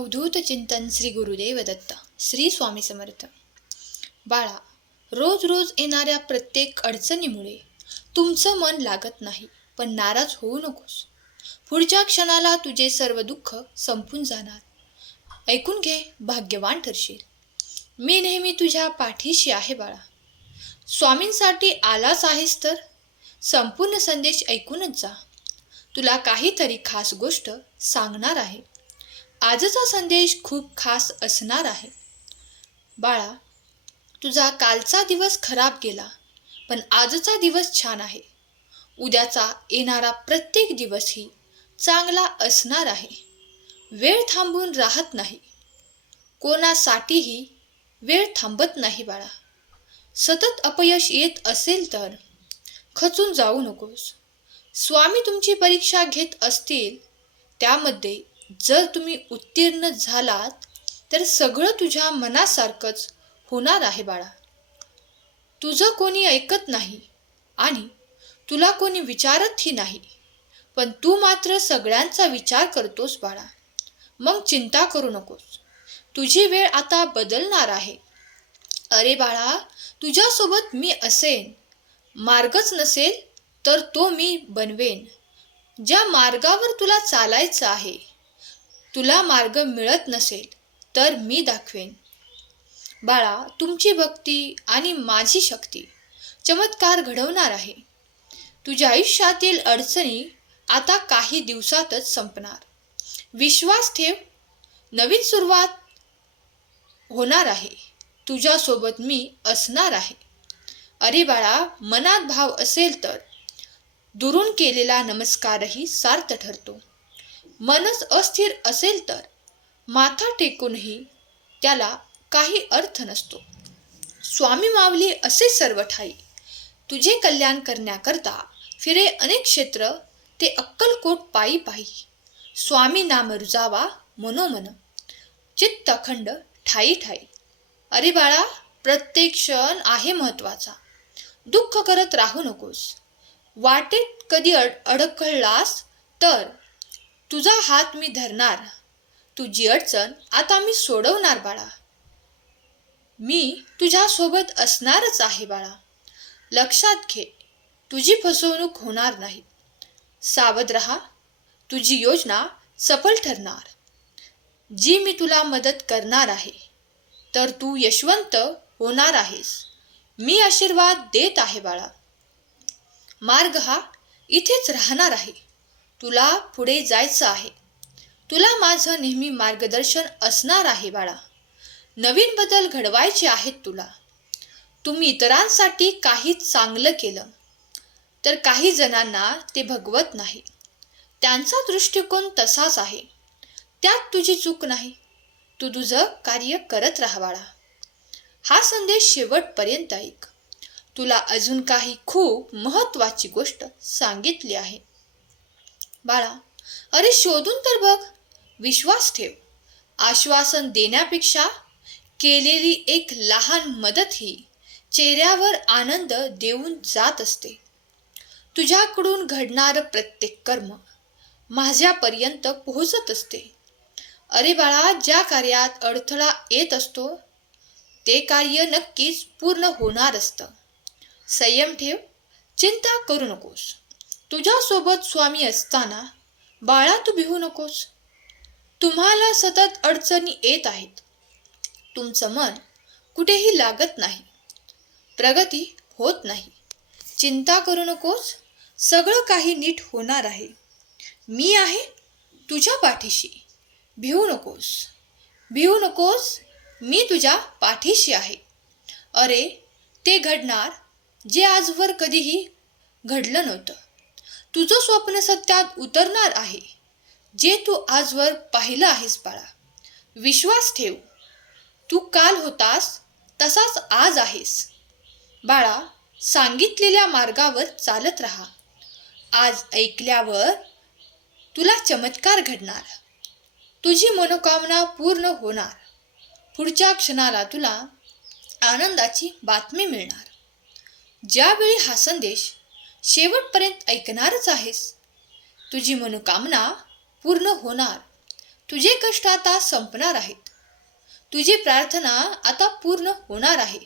अवधूत चिंतन श्री गुरुदेव दत्त श्री स्वामी समर्थ. बाळा रोज रोज येणाऱ्या प्रत्येक अडचणीमुळे तुमचं मन लागत नाही पण नाराज होऊ नकोस. पुढच्या क्षणाला तुझे सर्व दुःख संपून जाणार. ऐकून घे भाग्यवान ठरशील. मी नेहमी तुझ्या पाठीशी आहे बाळा. स्वामींसाठी आलाच आहेस तर संपूर्ण संदेश ऐकूनच जा. तुला काहीतरी खास गोष्ट सांगणार आहे. आजचा संदेश खूप खास असणार आहे. बाळा तुझा कालचा दिवस खराब गेला पण आजचा दिवस छान आहे. उद्याचा येणारा प्रत्येक दिवसही चांगला असणार आहे. वेळ थांबून राहत नाही. कोणासाठीही वेळ थांबत नाही बाळा. सतत अपयश येत असेल तर खचून जाऊ नकोस. स्वामी तुमची परीक्षा घेत असतील त्यामध्ये जर तुम्ही उत्तीर्ण झालात तर सगळं तुझ्या मनासारखंच होणार आहे बाळा. तुझं कोणी ऐकत नाही आणि तुला कोणी विचारतही नाही. पण तू मात्र सगळ्यांचा विचार करतोस बाळा. मग चिंता करू नकोस. तुझी वेळ आता बदलणार आहे. अरे बाळा तुझ्यासोबत मी असेन. मार्गच नसेल तर तो मी बनवेन. ज्या मार्गावर तुला चालायचं आहे तुला मार्ग मिळत नसेल तर मी दाखवेन. बाळा तुमची भक्ती आणि माझी शक्ती चमत्कार घडवणार आहे. तुझ्या आयुष्यातील अडचणी आता काही दिवसातच संपणार. विश्वास ठेव नवीन सुरुवात होणार आहे. तुझ्यासोबत मी असणार आहे. अरे बाळा मनात भाव असेल तर दुरून केलेला नमस्कारही सार्थ ठरतो. मनच अस्थिर असेल तर माथा टेकूनही त्याला काही अर्थ नसतो. स्वामी मावली असे सर्व ठाई तुझे कल्याण करण्याकरता फिरे अनेक क्षेत्र ते अक्कलकोट पायी पायी. स्वामी नाम रुजावा मनोमन चित्त अखंड ठाई ठाई. अरे बाळा प्रत्येक क्षण आहे महत्त्वाचा दुःख करत राहू नकोस. वाटेत कधी अड अडखळलास तर तुझा हात मी धरणार. तुझी अडचण आता मी सोडवणार बाळा. मी तुझ्यासोबत असणारच आहे बाळा. लक्षात घे तुझी फसवणूक होणार नाही. सावध रहा तुझी योजना सफल ठरणार. जी मी तुला मदत करणार आहे तर तू यशवंत होणार आहेस. मी आशीर्वाद देत आहे बाळा. मार्ग हा इथेच राहणार आहे. तुला पुढे जायचं आहे. तुला माझं नेहमी मार्गदर्शन असणार आहे बाळा. नवीन बदल घडवायचे आहेत तुला. तुम्ही इतरांसाठी काही चांगलं केलं. तर काही जणांना ते भगवत नाही. त्यांचा दृष्टिकोन तसाच आहे. त्यात तुझी चूक नाही. तू तुझं कार्य करत राहा बाळा. हा संदेश शेवटपर्यंत ऐक. तुला अजून काही खूप महत्त्वाची गोष्ट सांगितली आहे. बाळा अरे शोधून तर बघ. विश्वास ठेव. आश्वासन देण्यापेक्षा केलेली एक लहान मदत ही चेहऱ्यावर आनंद देऊन जात असते. तुझ्याकडून घडणारं प्रत्येक कर्म माझ्यापर्यंत पोहोचत असते. अरे बाळा ज्या कार्यात अडथळा येत असतो ते कार्य नक्कीच पूर्ण होणार असतं. संयम ठेव. चिंता करू नकोस. तुझ्यासोबत स्वामी असताना बाळा तू भिवू नकोस. तुम्हाला सतत अडचणी येत आहेत. तुमचं मन कुठेही लागत नाही. प्रगती होत नाही. चिंता करू नकोस. सगळं काही नीट होणार आहे. मी आहे तुझ्या पाठीशी. भिवू नकोस. भिवू नकोस. मी तुझ्या पाठीशी आहे. अरे ते घडणार जे आजवर कधीही घडलं नव्हतं. तुझं स्वप्न सत्यात उतरणार आहे. जे तू आजवर पाहिलं आहेस बाळा विश्वास ठेव. तू काल होतास तसाच आज आहेस. बाळा सांगितलेल्या मार्गावर चालत राहा. आज ऐकल्यावर तुला चमत्कार घडणार. तुझी मनोकामना पूर्ण होणार. पुढच्या क्षणाला तुला आनंदाची बातमी मिळणार. ज्यावेळी हा संदेश शेवटपर्यंत ऐकणारच आहेस. तुझी मनोकामना पूर्ण होणार. तुझे कष्ट आता संपणार आहेत. तुझी प्रार्थना आता पूर्ण होणार आहे.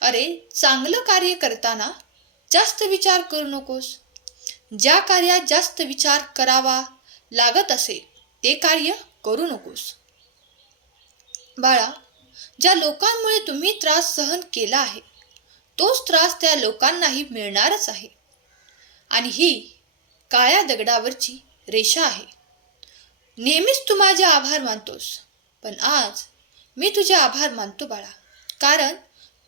अरे चांगलं कार्य करताना जास्त विचार करू नकोस. ज्या कार्यात जास्त विचार करावा लागत असेल ते कार्य करू नकोस. बाळा ज्या लोकांमुळे तुम्ही त्रास सहन केला आहे तोच त्रास त्या लोकांनाही मिळणारच आहे. आणि ही काळ्या दगडावरची रेषा आहे. नेहमीच तू माझे आभार मानतोस पण आज मी तुझे आभार मानतो बाळा. कारण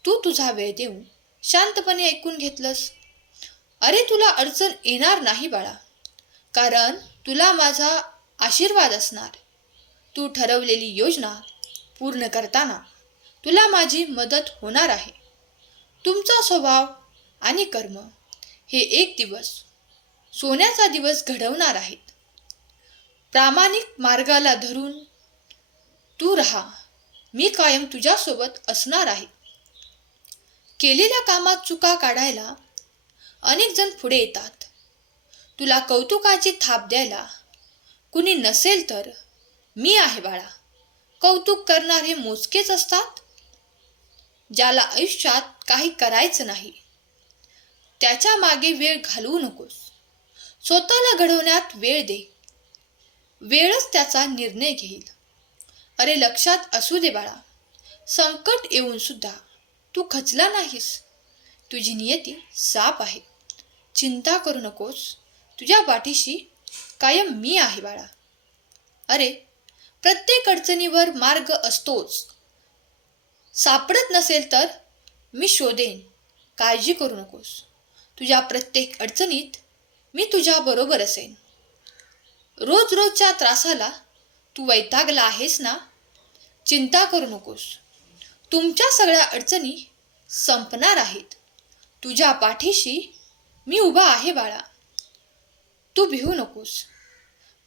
तू तुझा वेळ देऊन शांतपणे ऐकून घेतलंस. अरे तुला अडचण येणार नाही बाळा. कारण तुला माझा आशीर्वाद असणार. तू ठरवलेली योजना पूर्ण करताना तुला माझी मदत होणार आहे. तुमचा स्वभाव आणि कर्म हे एक दिवस सोन्याचा दिवस घडवणार आहेत. प्रामाणिक मार्गाला धरून तू राहा मी कायम तुझ्यासोबत असणार आहे. केलेल्या कामात चुका काढायला अनेक जण पुढे येतात. तुला कौतुकाची थाप द्यायला कुणी नसेल तर मी आहे बाळा. कौतुक करणारे मोजकेच असतात. ज्याला आयुष्यात काही करायचं नाही. त्याच्यामागे वेळ घालवू नकोस. स्वतःला घडवण्यात वेळ दे. वेळच त्याचा निर्णय घेईल. अरे लक्षात असू दे बाळा. संकट येऊन सुद्धा तू खचला नाहीस. तुझी नियती साप आहे. चिंता करू नकोस. तुझ्या पाठीशी कायम मी आहे बाळा. अरे प्रत्येक अडचणीवर मार्ग असतोच. सापडत नसेल तर मी शोधेन. काळजी करू नकोस. तुझ्या प्रत्येक अडचणीत मी तुझ्या बरोबर असेन. रोज रोजच्या त्रासाला तू वैतागला आहेस ना? चिंता करू नकोस. तुमच्या सगळ्या अडचणी संपणार आहेत. तुझ्या पाठीशी मी उभा आहे बाळा. तू भिवू नकोस.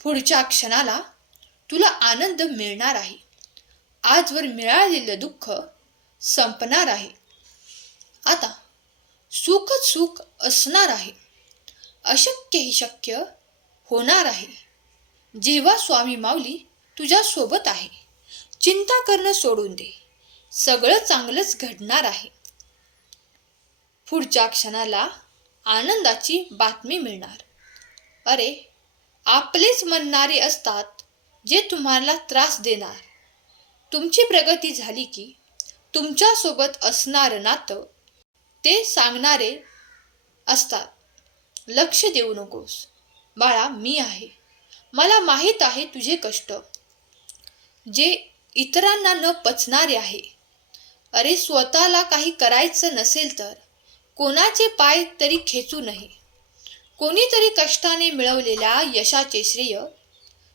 पुढच्या क्षणाला तुला आनंद मिळणार आहे. आजवर मिळालेलं दुःख संपणार आहे. आता सुखच सुख असणार आहे. अशक्यही शक्य होणार आहे. जेव्हा स्वामी माऊली तुझ्यासोबत आहे चिंता करणं सोडून दे. सगळं चांगलंच घडणार आहे. पुढच्या क्षणाला आनंदाची बातमी मिळणार. अरे आपलेच म्हणणारे असतात जे तुम्हाला त्रास देणार. तुमची प्रगती झाली की तुमच्यासोबत असणारं नातं ते सांगणारे असतात. लक्ष देऊ नकोस. बाळा मी आहे. मला माहीत आहे तुझे कष्ट जे इतरांना न पचणारे आहे. अरे स्वतःला काही करायचं नसेल तर कोणाचे पाय तरी खेचू नये. कोणीतरी कष्टाने मिळवलेल्या यशाचे श्रेय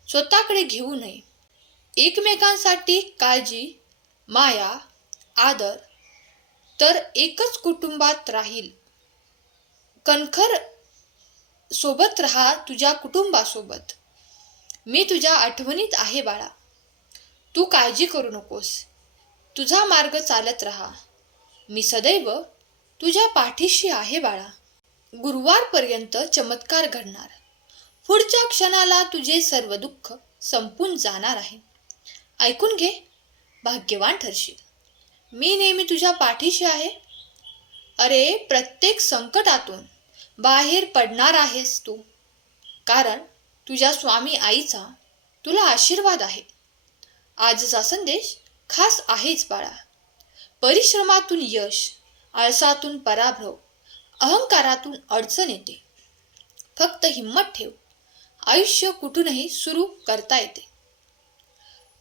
स्वतःकडे घेऊ नये. एकमेकांसाठी काळजी माया आदर तर एकच कुटुंबात राहील. कणखर सोबत राहा तुझ्या कुटुंबासोबत. मी तुझ्या आठवणीत आहे बाळा. तू काळजी करू नकोस. तुझा मार्ग चालत राहा. मी सदैव तुझ्या पाठीशी आहे बाळा. गुरुवारपर्यंत चमत्कार घडणार. पुढच्या क्षणाला तुझे सर्व दुःख संपून जाणार आहे. ऐकून घे भाग्यवान ठरशील. मी नेहमी तुझ्या पाठीशी आहे. अरे प्रत्येक संकटातून बाहेर पडणार आहेस तू. कारण तुझ्या स्वामी आईचा तुला आशीर्वाद आहे. आजचा संदेश खास आहेच बाळा. परिश्रमातून यश आळसातून पराभव अहंकारातून अडचण येते. फक्त हिंमत ठेव. आयुष्य कुठूनही सुरू करता येते.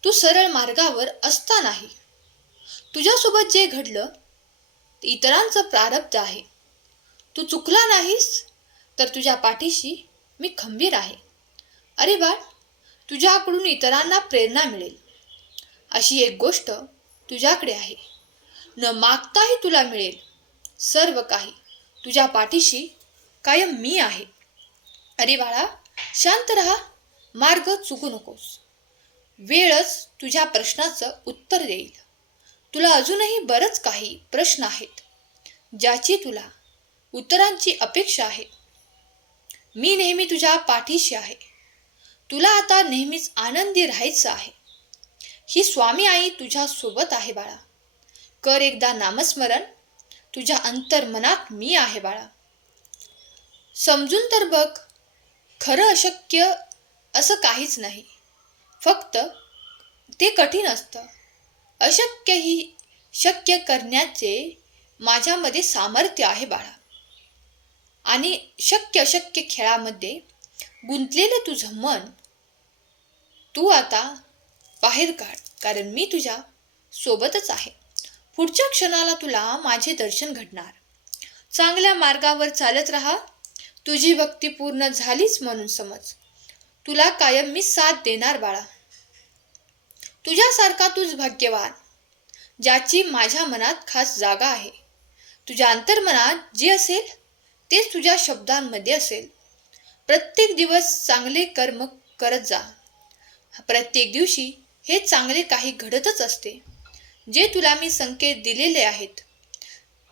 तू सरळ मार्गावर असतानाही तुझ्यासोबत जे घडलं ते इतरांचं प्रारब्ध आहे. तू चुकला नाहीस तर तुझ्या पाठीशी मी खंबीर आहे. अरे बाळ तुझ्याकडून इतरांना प्रेरणा मिळेल. अशी एक गोष्ट तुझ्याकडे आहे. न मागताही तुला मिळेल. सर्व काही तुझ्या पाठीशी कायम मी आहे. अरे बाळा शांत राहा. मार्ग चुकू नकोस. वेळच तुझ्या प्रश्नाचं उत्तर देईल. तुला अजूनही बरंच काही प्रश्न आहेत ज्याची तुला उत्तरांची अपेक्षा आहे. मी नेहमी तुझ्या पाठीशी आहे. तुला आता नेहमीच आनंदी राहायचं आहे. ही स्वामी आई तुझ्या सोबत आहे बाळा. कर एकदा नामस्मरण. तुझ्या अंतर्मनात मी आहे बाळा. समजून तर बघ खरं अशक्य असं काहीच नाही. फक्त ते कठीण असतं. अशक्य ही शक्य करण्याचे माझ्यामध्ये सामर्थ्य आहे बाळा. आणि शक्य अशक्य खेळामध्ये गुंतलेलं तुझं मन तू आता बाहेर काढ कारण मी तुझ्या सोबतच आहे. पुढच्या क्षणाला तुला माझे दर्शन घडणार. चांगल्या मार्गावर चालत राहा. तुझी भक्ती पूर्ण झालीच म्हणून समज. तुला कायम मी साथ देणार बाळा. तुझ्यासारखा तूच भाग्यवान ज्याची माझ्या मनात खास जागा आहे. तुझ्या अंतर्मनात जे असेल तेच तुझ्या शब्दांमध्ये असेल. प्रत्येक दिवस चांगले कर्म करत जा. प्रत्येक दिवशी हे चांगले काही घडतच असते जे तुला मी संकेत दिलेले आहेत.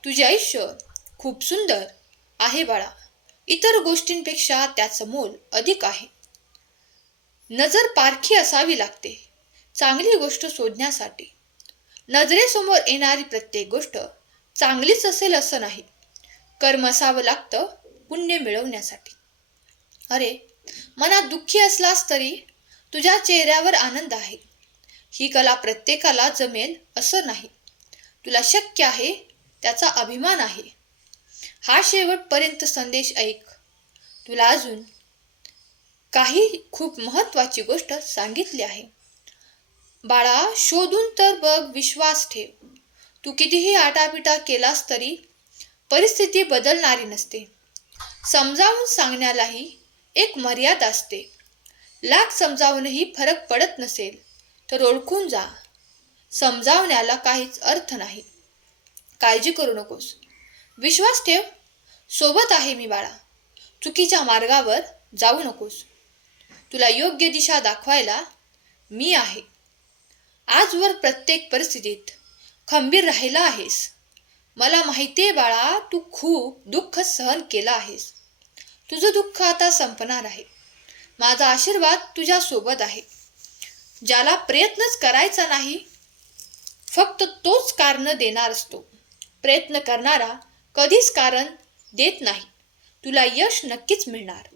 तुझे आयुष्य खूप सुंदर आहे बाळा. इतर गोष्टींपेक्षा त्याचं मोल अधिक आहे. नजर पारखी असावी लागते. चांगली गोष्ट शोधण्यासाठी नजरेसमोर येणारी प्रत्येक गोष्ट चांगलीच असेल असं नाही. कर्म असावं लागतं पुण्य मिळवण्यासाठी. अरे मनात दुःखी असलास तरी तुझ्या चेहऱ्यावर आनंद आहे. ही कला प्रत्येकाला जमेल असं नाही. तुला शक्य आहे त्याचा अभिमान आहे. हा शेवटपर्यंत संदेश ऐक. तुला अजून काही खूप महत्त्वाची गोष्ट सांगितली आहे. बाळा शोधून तर बघ विश्वास ठेव. तू कितीही आटापिटा केलास तरी परिस्थिती बदलणारी नसते. समजावून सांगण्यालाही एक मर्यादा असते. लाख समजावूनही फरक पडत नसेल तर ओळखून जा. समजावण्याला काहीच अर्थ नाही. काळजी करू नकोस. विश्वास ठेव. सोबत आहे मी बाळा. चुकीच्या मार्गावर जाऊ नकोस. तुला योग्य दिशा दाखवायला मी आहे. आजवर प्रत्येक परिस्थितीत खंबीर राहिला आहेस. मला माहिती आहे बाळा तू खूप दुःख सहन केलं आहेस. तुझं दुःख आता संपणार आहे. माझा आशीर्वाद तुझ्यासोबत आहे. ज्याला प्रयत्नच करायचा नाही फक्त तोच कारण देणार असतो. प्रयत्न करणारा कधीच कारण देत नाही. तुला यश नक्कीच मिळणार.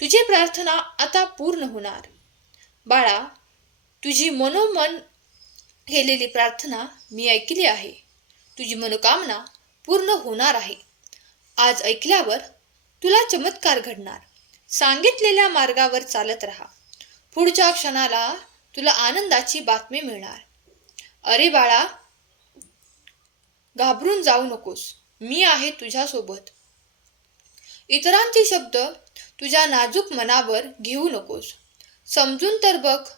तुझी प्रार्थना आता पूर्ण होणार. बाळा तुझी मनोमन केलेली प्रार्थना मी ऐकली आहे. तुझी मनोकामना पूर्ण होणार आहे. आज ऐकल्यावर तुला चमत्कार घडणार. सांगितलेल्या मार्गावर चालत राहा. पुढच्या क्षणाला तुला आनंदाची बातमी मिळणार. अरे बाळा घाबरून जाऊ नकोस. मी आहे तुझ्यासोबत. इतरांचे शब्द तुझ्या नाजूक मनावर घेऊ नकोस. समजून तर बघ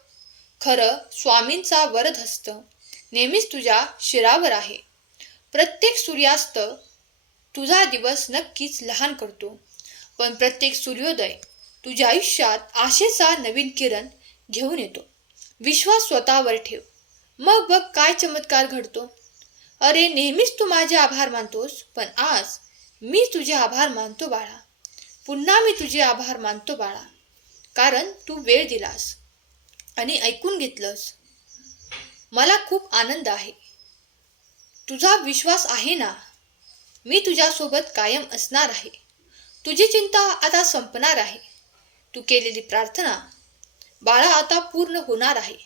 खरं स्वामींचा वरधस्त नेहमीच तुझ्या शिरावर आहे. प्रत्येक सूर्यास्त तुझा दिवस नक्कीच लहान करतो. पण प्रत्येक सूर्योदय तुझ्या आयुष्यात आशेचा नवीन किरण घेऊन येतो. विश्वास स्वतःवर ठेव. मग बघ काय चमत्कार घडतो. अरे नेहमीच तू माझे आभार मानतोस पण आज मी तुझे आभार मानतो बाळा. पुन्हा मी तुझे आभार मानतो बाळा. कारण तू वेळ दिलास. आणि ऐकून घेतलंस. मला खूप आनंद आहे. तुझा विश्वास आहे ना? मी तुझ्यासोबत कायम असणार आहे. तुझी चिंता आता संपणार आहे. तू केलेली प्रार्थना बाळा आता पूर्ण होणार आहे.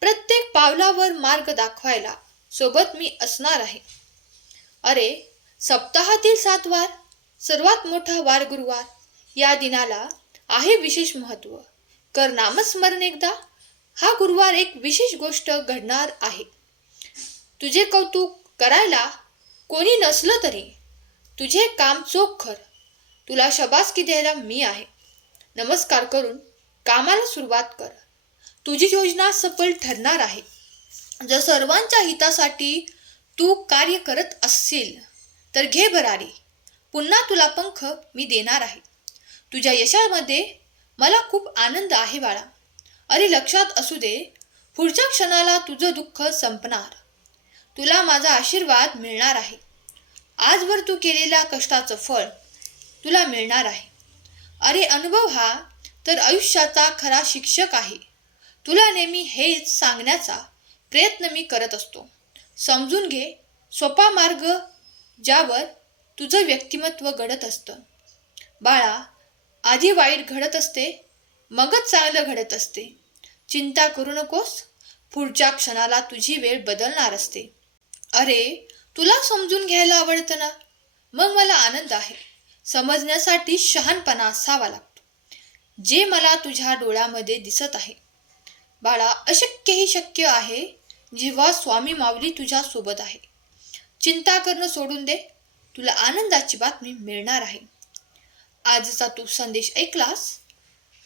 प्रत्येक पावलावर मार्ग दाखवायला सोबत मी असणार आहे. अरे सप्ताहातील सात वार सर्वात मोठा वार गुरुवार या दिनाला आहे विशेष महत्त्व. कर नामस्मरण एकदा हा गुरुवार एक विशेष गोष्ट घडणार आहे. तुझे कौतुक करायला कोणी नसलं तरी तुझे काम चोख कर तुला शबासकी द्यायला मी आहे. नमस्कार करून कामाला सुरुवात कर. तुझी योजना सफल ठरणार आहे. जर सर्वांच्या हितासाठी तू कार्य करत असशील तर घे भरारी. पुन्हा तुला पंख मी देणार आहे. तुझ्या यशामध्ये मला खूप आनंद आहे बाळा. अरे लक्षात असू दे. पुढच्या क्षणाला तुझं दुःख संपणार. तुला माझा आशीर्वाद मिळणार आहे. आजवर तू केलेल्या कष्टाचं फळ तुला मिळणार आहे. अरे अनुभव हा तर आयुष्याचा खरा शिक्षक आहे. तुला नेहमी हेच सांगण्याचा प्रयत्न मी करत असतो. समजून घे सोपा मार्ग ज्यावर तुझं व्यक्तिमत्व घडत असतं. बाळा आधी वाईट घडत असते मगच चांगलं घडत असते. चिंता करू नकोस. पुढच्या क्षणाला तुझी वेळ बदलणार असते. अरे तुला समजून घ्यायला आवडतं ना? मग मला आनंद आहे. समजण्यासाठी शहाणपणा असावा लागतो. जे मला तुझ्या डोळ्यामध्ये दिसत आहे. बाळा अशक्यही शक्य आहे जेव्हा स्वामी माऊली तुझ्यासोबत आहे. चिंता करणं सोडून दे. तुला आनंदाची बातमी मिळणार आहे. आजचा तू संदेश ऐकलास?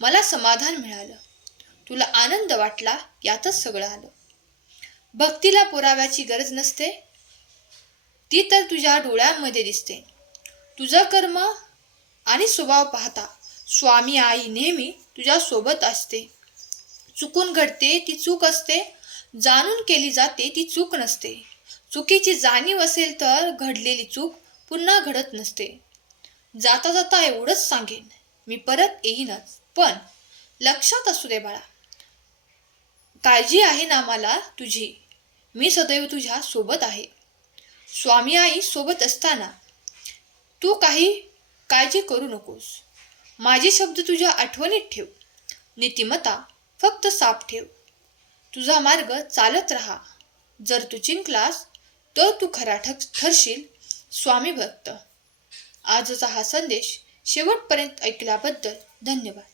मला समाधान मिळालं. तुला आनंद वाटला? यातच सगळं आलं. भक्तीला पुराव्याची गरज नसते. ती तर तुझ्या डोळ्यांमध्ये दिसते. तुझं कर्म आणि स्वभाव पाहता स्वामी आई नेहमी तुझ्या सोबत असते. चुकून घडते ती चूक असते. जाणून केली जाते ती चूक नसते. चुकीची जाणीव असेल तर घडलेली चूक पुन्हा घडत नसते. जाता जाता एवढंच सांगेन. मी परत येईनच. पण लक्षात असू दे बाळा. काळजी आहे ना मला तुझी. मी सदैव तुझ्या सोबत आहे. स्वामी आई सोबत असताना तू काही काळजी करू नकोस. माझे शब्द तुझ्या आठवणीत ठेव. नीतिमत्ता फक्त साफ ठेव. तुझा मार्ग चालत राहा. जर तू जिंकलास तर तू खरा ठक ठरशील स्वामी भक्त. आजचा हा संदेश शेवटपर्यंत ऐकल्याबद्दल धन्यवाद.